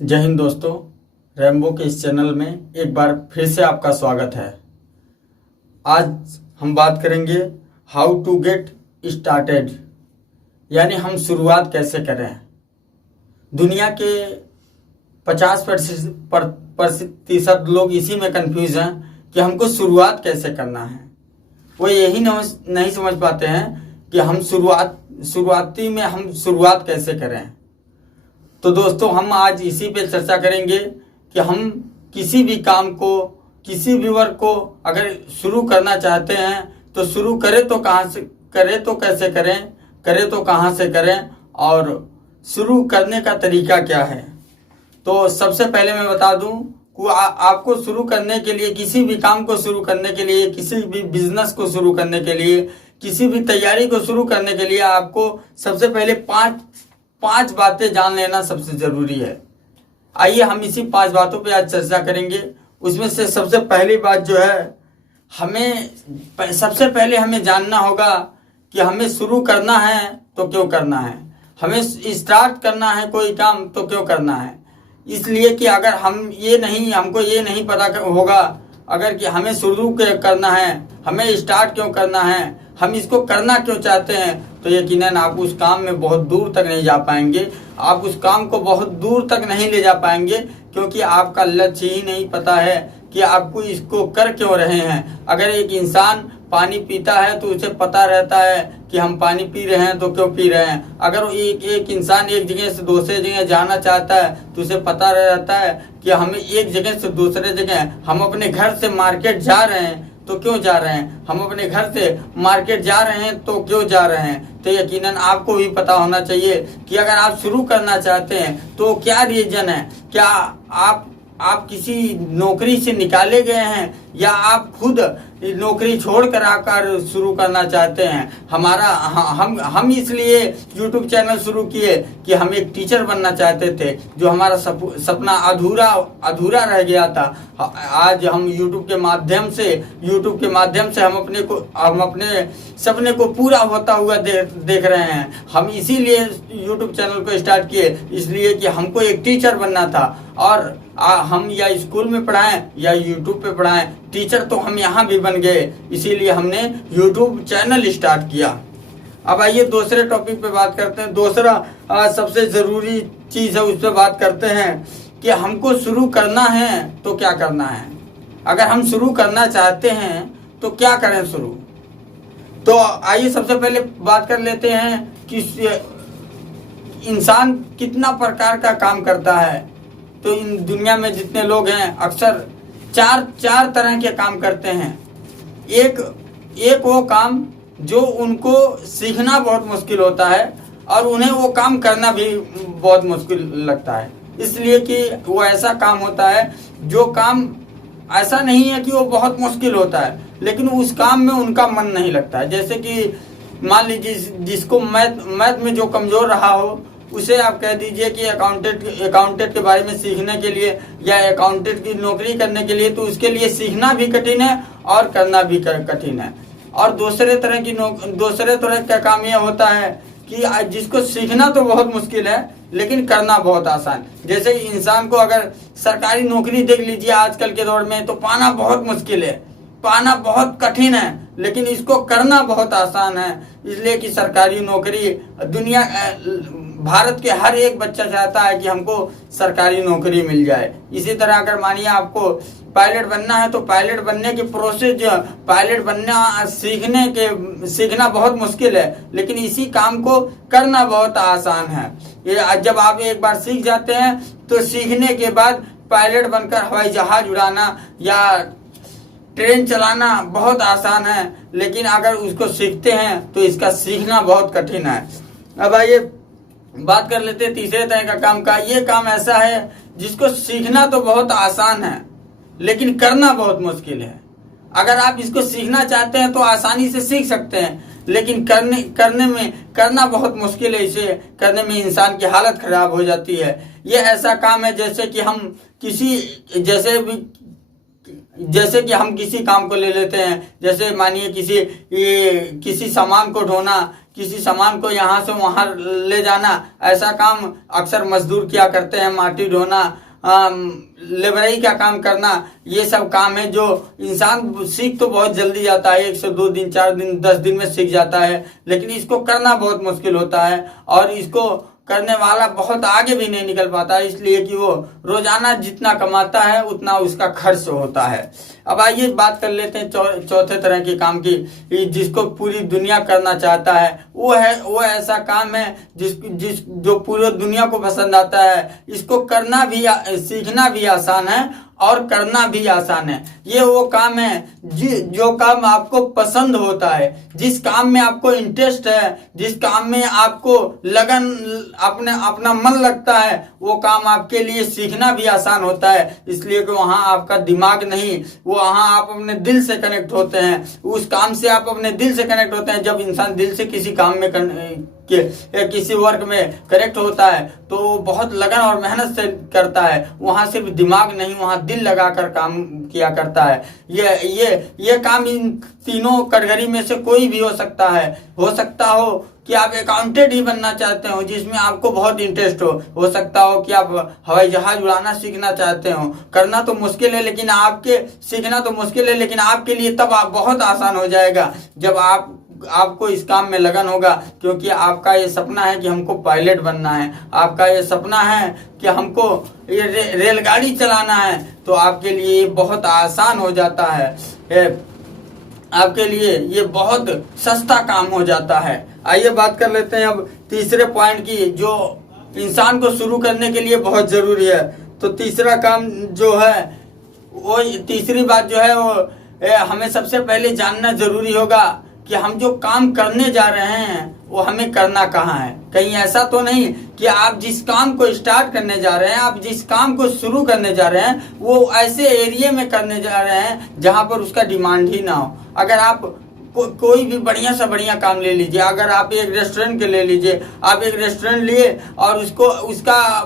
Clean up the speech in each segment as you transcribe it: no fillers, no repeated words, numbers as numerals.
जय हिंद दोस्तों, रैम्बो के इस चैनल में एक बार फिर से आपका स्वागत है। आज हम बात करेंगे हाउ टू गेट स्टार्टेड, यानी हम शुरुआत कैसे करें। दुनिया के 50% लोग इसी में कंफ्यूज हैं कि हमको शुरुआत कैसे करना है। वो यही नहीं समझ पाते हैं कि हम शुरुआती में हम शुरुआत कैसे करें। तो दोस्तों, हम आज इसी पे चर्चा करेंगे कि हम किसी भी काम को, किसी भी वर्क को अगर शुरू करना चाहते हैं तो शुरू करें तो कहाँ से करें, तो कैसे करें, करें तो कहाँ से करें और शुरू करने का तरीका क्या है। तो सबसे पहले मैं बता दूं कि आपको शुरू करने के लिए, किसी भी काम को शुरू करने के लिए, किसी भी बिजनेस को शुरू करने के लिए, किसी भी तैयारी को शुरू करने के लिए आपको सबसे पहले पांच बातें जान लेना सबसे जरूरी है। आइए हम इसी 5 बातों पे आज चर्चा करेंगे। उसमें से सबसे पहली बात जो है, सबसे पहले हमें जानना होगा कि हमें शुरू करना है तो क्यों करना है, हमें स्टार्ट करना है कोई काम तो क्यों करना है। इसलिए कि अगर हमको ये नहीं पता होगा अगर कि हमें शुरू करना है, हमें स्टार्ट क्यों करना है, हम इसको करना क्यों चाहते हैं, तो यकीनन आप उस काम में बहुत दूर तक नहीं जा पाएंगे। आप उस काम को बहुत दूर तक नहीं ले जा पाएंगे, क्योंकि आपका लक्ष्य ही नहीं पता है कि आपको इसको कर क्यों रहे हैं। अगर एक इंसान पानी पीता है तो उसे पता रहता है कि हम पानी पी रहे हैं तो क्यों पी रहे हैं। अगर एक इंसान एक जगह से दूसरे जगह जाना चाहता है तो उसे पता रहता है कि हमें एक जगह से दूसरे जगह, हम अपने घर से मार्केट जा रहे हैं तो क्यों जा रहे हैं, हम अपने घर से मार्केट जा रहे हैं तो क्यों जा रहे हैं। तो यकीनन आपको भी पता होना चाहिए कि अगर आप शुरू करना चाहते हैं तो क्या रीजन है। क्या आप किसी नौकरी से निकाले गए हैं या आप खुद नौकरी छोड़ कर आकर शुरू करना चाहते हैं। हम इसलिए YouTube चैनल शुरू किए कि हम एक टीचर बनना चाहते थे, जो हमारा सपना अधूरा रह गया था। आज हम YouTube के माध्यम से हम अपने सपने को पूरा होता हुआ देख रहे हैं। हम इसीलिए YouTube चैनल को स्टार्ट किए, इसलिए कि हमको एक टीचर बनना था। और हम या स्कूल में पढ़ाएं या YouTube पे पढ़ाएं, टीचर तो हम यहाँ भी बन गए, इसीलिए हमने YouTube चैनल स्टार्ट किया। अब आइए दूसरे टॉपिक पे बात करते हैं। दूसरा सबसे जरूरी चीज है, उस पर बात करते हैं कि हमको शुरू करना है तो क्या करना है। अगर हम शुरू करना चाहते हैं तो क्या करें शुरू। तो आइए सबसे पहले बात कर लेते हैं कि इंसान कितना प्रकार का काम करता है। तो इन दुनिया में जितने लोग हैं अक्सर चार तरह के काम करते हैं। एक वो काम जो उनको सीखना बहुत मुश्किल होता है और उन्हें वो काम करना भी बहुत मुश्किल लगता है, इसलिए कि वो ऐसा काम होता है जो काम ऐसा नहीं है कि वो बहुत मुश्किल होता है, लेकिन उस काम में उनका मन नहीं लगता है। जैसे कि मान लीजिए जिसको मैथ में जो कमजोर रहा हो, उसे आप कह दीजिए कि अकाउंटेंट के बारे में सीखने के लिए या अकाउंटेंट की नौकरी करने के लिए, तो उसके लिए सीखना भी कठिन है और करना भी कठिन है। और दूसरे तरह का काम यह होता है कि जिसको सीखना तो बहुत मुश्किल है लेकिन करना बहुत आसान। जैसे इंसान को अगर सरकारी नौकरी देख लीजिए आजकल के दौर में, तो पाना बहुत मुश्किल है, पाना बहुत कठिन है, लेकिन इसको करना बहुत आसान है। इसलिए कि सरकारी नौकरी भारत के हर एक बच्चा चाहता है कि हमको सरकारी नौकरी मिल जाए। इसी तरह अगर मानिए आपको पायलट बनना है तो पायलट बनने के प्रोसेस, पायलट बनना सीखना बहुत मुश्किल है, लेकिन इसी काम को करना बहुत आसान है। ये जब आप एक बार सीख जाते हैं तो सीखने के बाद पायलट बनकर हवाई जहाज उड़ाना या ट्रेन चलाना बहुत आसान है, लेकिन अगर उसको सीखते हैं तो इसका सीखना बहुत कठिन है। अब आइए बात कर लेते हैं तीसरे तरह का काम का। ये काम ऐसा है जिसको सीखना तो बहुत आसान है लेकिन करना बहुत मुश्किल है। अगर आप इसको सीखना चाहते हैं तो आसानी से सीख सकते हैं, लेकिन करना बहुत मुश्किल है। इसे करने में इंसान की हालत खराब हो जाती है। ये ऐसा काम है जैसे कि हम किसी काम को ले लेते हैं। जैसे मानिए किसी सामान को ढोना किसी सामान को यहाँ से वहाँ ले जाना, ऐसा काम अक्सर मजदूर किया करते हैं। माटी ढोना, लेबराई का काम करना, ये सब काम है जो इंसान सीख तो बहुत जल्दी जाता है, 1 से 2 दिन, 4 दिन, 10 दिन में सीख जाता है, लेकिन इसको करना बहुत मुश्किल होता है और इसको करने वाला बहुत आगे भी नहीं निकल पाता है, इसलिए कि वो रोजाना जितना कमाता है उतना उसका खर्च होता है। अब आइए बात कर लेते हैं चौथे तरह के काम की, जिसको पूरी दुनिया करना चाहता है। वो ऐसा काम है जो पूरी दुनिया को पसंद आता है। इसको करना भी, सीखना भी आसान है और करना भी आसान है। ये वो काम है जो काम आपको पसंद होता है, जिस काम में आपको इंटरेस्ट है, जिस काम में आपको लगन, अपना मन लगता है, वो काम आपके लिए सीखना भी आसान होता है, इसलिए कि वहाँ आपका दिमाग नहीं, वहाँ आप अपने दिल से कनेक्ट होते हैं। उस काम से आप अपने दिल से कनेक्ट होते हैं। जब इंसान दिल से किसी काम में किसी वर्क में कनेक्ट होता है तो बहुत लगन और मेहनत से करता है। वहां सिर्फ दिमाग नहीं, वहां दिल लगाकर काम किया करता है। ये काम इन तीनों कैटेगरी में से कोई भी हो सकता है। हो सकता हो कि आप अकाउंटेंट ही बनना चाहते हो, जिसमें आपको बहुत इंटरेस्ट हो सकता हो कि आप हवाई जहाज उड़ाना सीखना चाहते हो। करना तो मुश्किल है लेकिन सीखना तो मुश्किल है, लेकिन आपके लिए तब बहुत आसान हो जाएगा जब आपको इस काम में लगन होगा, क्योंकि आपका ये सपना है कि हमको पायलट बनना है, आपका ये सपना है कि हमको ये रेलगाड़ी चलाना है, तो आपके लिए बहुत आसान हो जाता है। आपके लिए ये बहुत सस्ता काम हो जाता है। आइए बात कर लेते हैं अब तीसरे पॉइंट की, जो इंसान को शुरू करने के लिए बहुत जरूरी है। तो तीसरा काम जो है, वो तीसरी बात जो है, वो हमें सबसे पहले जानना जरूरी होगा कि हम जो काम करने जा रहे हैं वो हमें करना कहाँ है। कहीं ऐसा तो नहीं कि आप जिस काम को स्टार्ट करने जा रहे हैं, आप जिस काम को शुरू करने जा रहे हैं, वो ऐसे एरिया में करने जा रहे हैं जहां पर उसका डिमांड ही ना हो। अगर आप कोई भी बढ़िया से बढ़िया काम ले लीजिए, अगर आप एक रेस्टोरेंट के ले लीजिए, आप एक रेस्टोरेंट लिए और उसका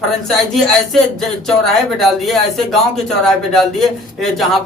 फ्रेंचाइजी ऐसे चौराहे पे डाल दिए, ऐसे गांव के चौराहे पे डाल दिए जहां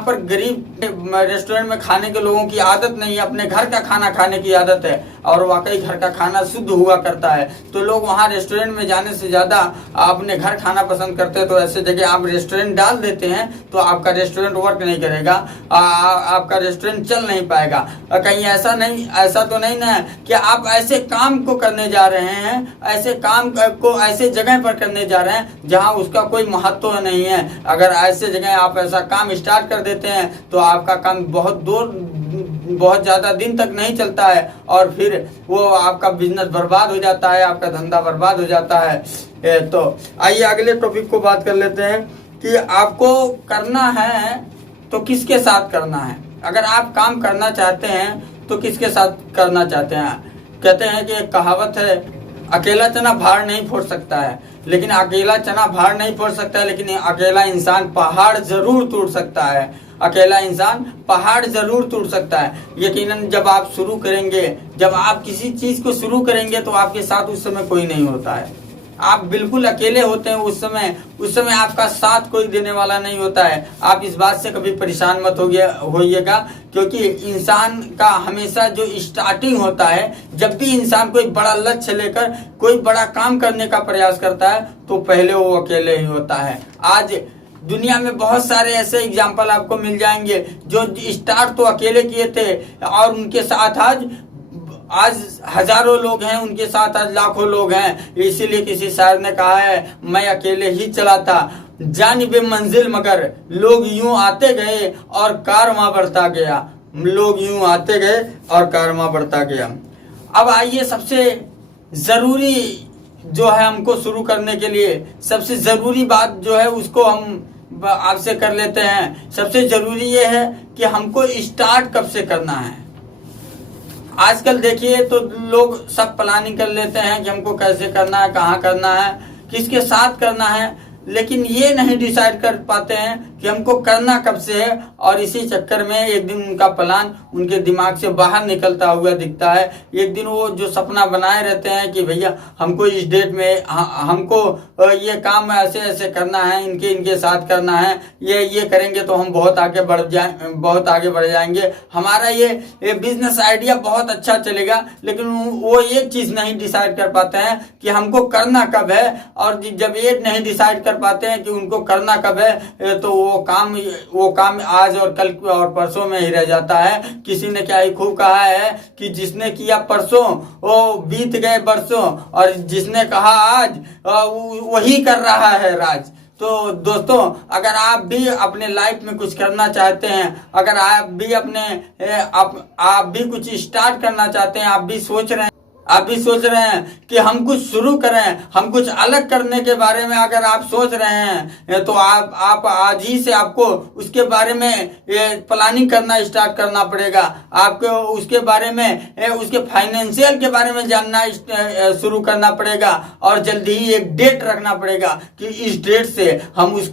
पर गरीब रेस्टोरेंट में खाने के लोगों की आदत नहीं है, अपने घर का खाना खाने की आदत है और वाकई घर का खाना शुद्ध हुआ करता है, तो लोग वहां रेस्टोरेंट में जाने से ज्यादा अपने घर खाना पसंद करते हैं। तो ऐसे जगह आप रेस्टोरेंट डाल देते हैं तो आपका रेस्टोरेंट वर्क नहीं करेगा, आपका रेस्टोरेंट चल नहीं पाएगा। कहीं ऐसा तो नहीं ना कि आप ऐसे काम को करने जा रहे हैं, ऐसे काम को ऐसे जगह पर करने जा रहे हैं जहां उसका कोई महत्व नहीं है। अगर ऐसे जगह आप ऐसा काम स्टार्ट कर देते हैं तो आपका काम बहुत ज्यादा दिन तक नहीं चलता है और फिर वो आपका बिजनेस बर्बाद हो जाता है, आपका धंधा बर्बाद हो जाता है। तो आइए अगले टॉपिक को बात कर लेते हैं कि आपको करना है तो किसके साथ करना है। अगर आप काम करना चाहते हैं तो किसके साथ करना चाहते हैं। कहते हैं कि एक कहावत है, अकेला चना भार नहीं फोड़ सकता है, लेकिन अकेला चना भार नहीं फोड़ सकता है, लेकिन अकेला इंसान पहाड़ जरूर तोड़ सकता है। अकेला इंसान पहाड़ जरूर तोड़ सकता है। यकीनन जब आप शुरू करेंगे, जब आप किसी चीज को शुरू करेंगे तो आपके साथ उस समय कोई नहीं होता है, आप बिल्कुल अकेले होते हैं। उस समय आपका साथ कोई देने वाला नहीं होता है। आप इस बात से कभी परेशान मत होइएगा, क्योंकि इंसान का हमेशा जो स्टार्टिंग होता है, जब भी इंसान कोई बड़ा लक्ष्य लेकर कोई बड़ा काम करने का प्रयास करता है तो पहले वो अकेले ही होता है। आज दुनिया में बहुत सारे ऐसे एग्जाम्पल आपको मिल जाएंगे जो स्टार्ट तो अकेले किए थे और उनके साथ आज हजारों लोग हैं, उनके साथ आज लाखों लोग हैं। इसीलिए किसी शायर ने कहा है, मैं अकेले ही चला था जानिबे मंजिल, मगर लोग यूं आते गए और कारवां बढ़ता गया। लोग यूं आते गए और कारवां बढ़ता गया। अब आइए सबसे जरूरी जो है हमको शुरू करने के लिए, सबसे जरूरी बात जो है उसको हम आपसे कर लेते हैं। सबसे जरूरी ये है कि हमको स्टार्ट कब से करना है। आजकल देखिए तो लोग सब प्लानिंग कर लेते हैं कि हमको कैसे करना है, कहाँ करना है, किसके साथ करना है, लेकिन ये नहीं डिसाइड कर पाते हैं कि हमको करना कब से है। और इसी चक्कर में एक दिन उनका प्लान उनके दिमाग से बाहर निकलता हुआ दिखता है। एक दिन वो जो सपना बनाए रहते हैं कि भैया हमको इस डेट में हमको ये काम ऐसे ऐसे करना है, इनके इनके साथ करना है, ये करेंगे तो हम बहुत आगे बढ़ जाएंगे, हमारा ये बिजनेस आइडिया बहुत अच्छा चलेगा। लेकिन वो एक चीज नहीं डिसाइड कर पाते हैं कि हमको करना कब है। और जब ये नहीं डिसाइड कर पाते हैं कि उनको करना कब है, तो वो काम आज और कल और परसों में ही रह जाता है। किसी ने क्या ही खूब कहा है कि जिसने किया परसों वो बीत गए बरसों, और जिसने कहा आज वही कर रहा है राज। तो दोस्तों, अगर आप भी अपने लाइफ में कुछ करना चाहते हैं, अगर आप भी कुछ स्टार्ट करना चाहते हैं, आप भी सोच रहे हैं कि हम कुछ शुरू करें, हम कुछ अलग करने के बारे में अगर आप सोच रहे हैं, तो आप आज ही से आपको उसके बारे में प्लानिंग करना स्टार्ट करना पड़ेगा। आपको उसके बारे में, उसके फाइनेंशियल के बारे में जानना शुरू करना पड़ेगा। और जल्दी ही एक डेट रखना पड़ेगा कि इस डेट से हम उस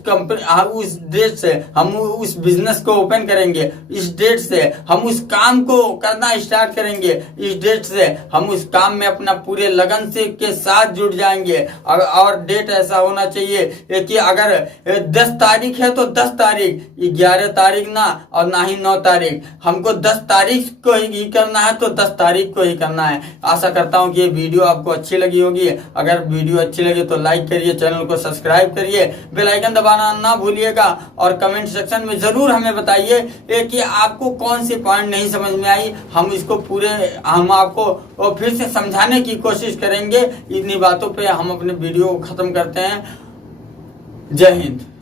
बिजनेस को ओपन करेंगे, इस डेट से हम उस काम को करना स्टार्ट करेंगे, इस डेट से हम उस काम में अपना पूरे लगन से के साथ जुट जाएंगे। और डेट ऐसा होना चाहिए कि अगर 10 तारीख है तो 10 तारीख, 11 तारीख ना, और ना ही 9 तारीख। हमको 10 तारीख को ही करना है तो 10 तारीख को ही करना है। आशा करता हूँ कि ये वीडियो आपको अच्छी लगी होगी। अगर वीडियो अच्छी लगी तो लाइक करिए, चैनल को सब्सक्राइब करिए, बेल आइकन दबाना ना भूलिएगा। और कमेंट सेक्शन में जरूर हमें बताइए कि आपको कौन सी पॉइंट नहीं समझ में आई। हम आपको फिर से समझाने की कोशिश करेंगे। इन्हीं बातों पे हम अपने वीडियो को खत्म करते हैं। जय हिंद।